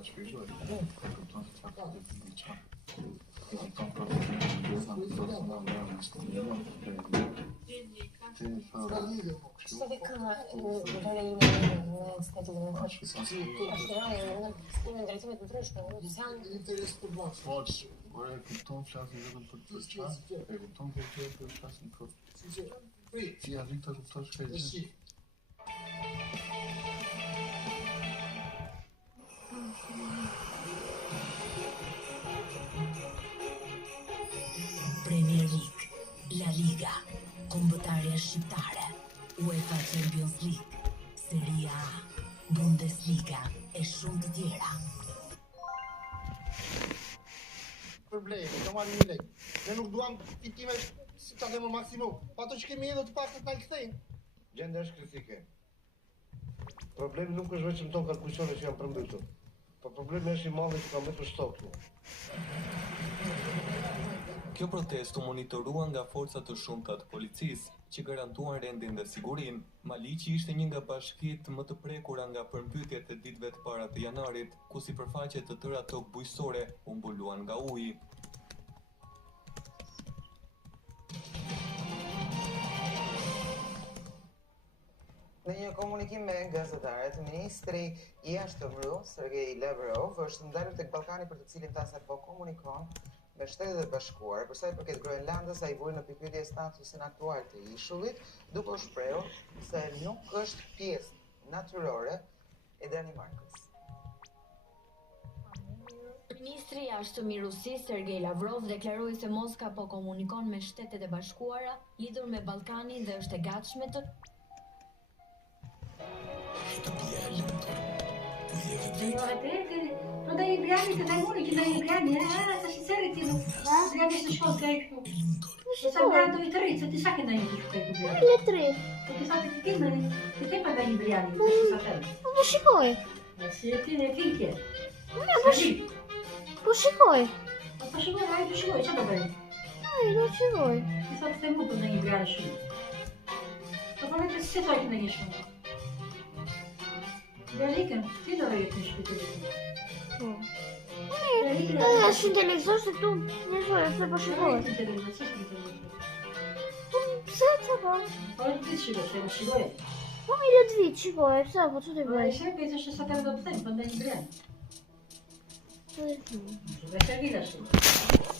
ta shpjegoj. E kupton se çfarë ka të diçka. E kupton problemin e biznesit, do të thonë në shkollë. Ora e kupton flasin vetëm për të çfarë? E kupton për flasin për. Si a Viktor kupton shkëlqy? Premier League, La Liga, Kombëtarja Shqiptare, UEFA Champions League, Serie A, Bundesliga e shumë të tjera. Problemi, do marrim 1 lekë. Ne nuk duam fitime si ta kemi maksimum. Pa ato që kemi edhe të paktën na kthejnë. Gjendja është kritike. Problemi nuk është vetëm to kalkulacione që janë përmbytur. Po problemi është i madh që ka mbetur stokun. Kjo protestë u monitorua nga forca të shumta të policisë, që garantuan rendin dhe sigurinë. Maliqi ishte një nga bashkitë më të prekura nga përmbytjet e ditëve të para të janarit, ku sipërfaqet të tëra tokë bujqësore u mbuluan nga uji. Në një komunikim me gazetarët, ministri i jashtëmbrojtjes Sergej Lavrov është ndalur tek Ballkani për të cilin TASR po komunikon me Shtetet e Bashkuara. Për sa i përket Groenlandës, ai vuri në pikpyetje statusin aktual të ishullit, duke u shprehur se nuk është pjesë natyrore e Danimarkës. Ministri i jashtëm i Rusisë Sergej Lavrov deklaroi se Moska po komunikon me Shtetet e Bashkuara lidhur me Ballkanin dhe është e gatshme të No dai brani të dajmoni që dai brani, sa sinceri ti nuk. Brani të shkon tek këtu. Po sa brani të rrit, se ti sa që ndaj të shkoj këtu. Le 3. Po ti sa të kemi, ti ke pa dai brani, ti sa të. Po shikoj. Si ti ne fikje. Po shikoj. Po shikoj, ai të shikoj, çfarë do bëj? Ai do shikoj. Ti sa të them po ndaj brani shumë. Po po vetë si thoj ndaj shumë. Velikën, ti do rrit në shpitëlin. Po. Është televizor se këtu një shoj, se po shikoj. Pse të po? Po ti shikoj. Po mi le të vit, shikoj, pse po çu të Po bëj? ishte pjesë se sa të do të them, po ndaj brani. Po. Vetë vida shumë.